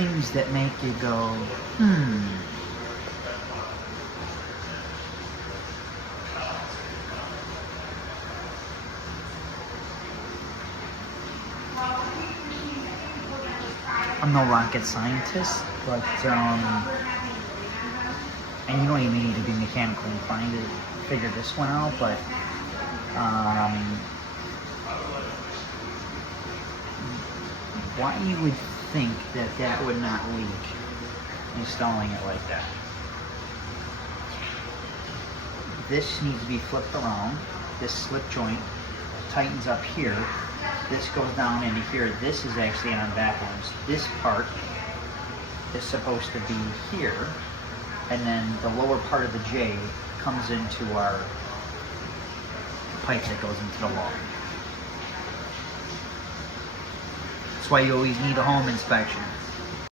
things that make you go, I'm no rocket scientist, but, and you don't even need to be mechanically inclined to figure this one out, but, why you would think that that would not leak installing it like that. This needs to be flipped around. This slip joint tightens up here. This goes down into here. This is actually on backwards. This part is supposed to be here, and then the lower part of the J comes into our pipe that goes into the wall. That's why you always need a home inspection.